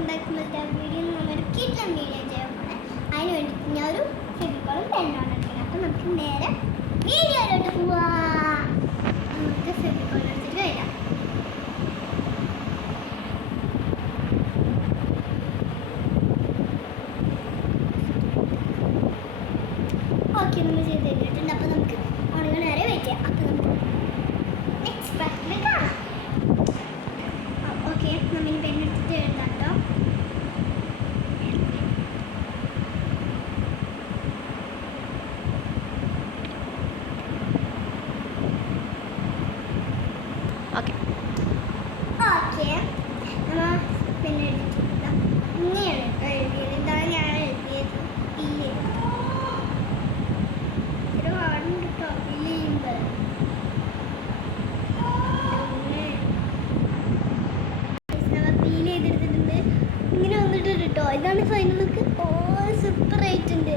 ഉണ്ടാക്കുന്നത് വീഡിയോ നമ്മളൊരു kitchen video ചെയ്യാൻ പോണേ. അതിന് വേണ്ടി ഞാൻ ഒരു ഫെവിക്കോളും പെണ്ണാണ് എടുക്കുന്നത്. അപ്പം നമുക്ക് നേരെ വീഡിയോയിലോട്ട് പോവാം. നമുക്ക് ഫെവിക്കോൾ എടുത്തിട്ട് വരാം. ഓക്കെ, നമ്മൾ ചെയ്ത് കഴിഞ്ഞിട്ടുണ്ട്. അപ്പോൾ നമുക്ക് ഉണങ്ങാൻ നേരെ വെയിറ്റ് ചെയ്യാം. അപ്പോൾ നമുക്ക് നെക്സ്റ്റ് പാർട്ടിൽ കാണാം. ഓക്കെ, നമ്മൾ പെണ്ണെടുത്തിട്ട് എഴുതാം കേട്ടോ. ഓക്കെ ഓക്കെ, നമ്മൾ പെണ്ണെടുത്തിട്ട് ഇങ്ങനെയാണ് എഴുതിയത്. ഇതാണ് ഞാൻ എഴുതിയത്. ഇത് കാണുന്നുണ്ട് കേട്ടോ. ഇല്ലുമ്പോൾ പീൽ ചെയ്തെടുത്തിട്ടുണ്ട്. ഇങ്ങനെ വന്നിട്ടുണ്ട് കേട്ടോ. ഇതാണ് ഫൈനൽ ലുക്ക്. ഓ, സൂപ്പർ ആയിട്ടുണ്ട്.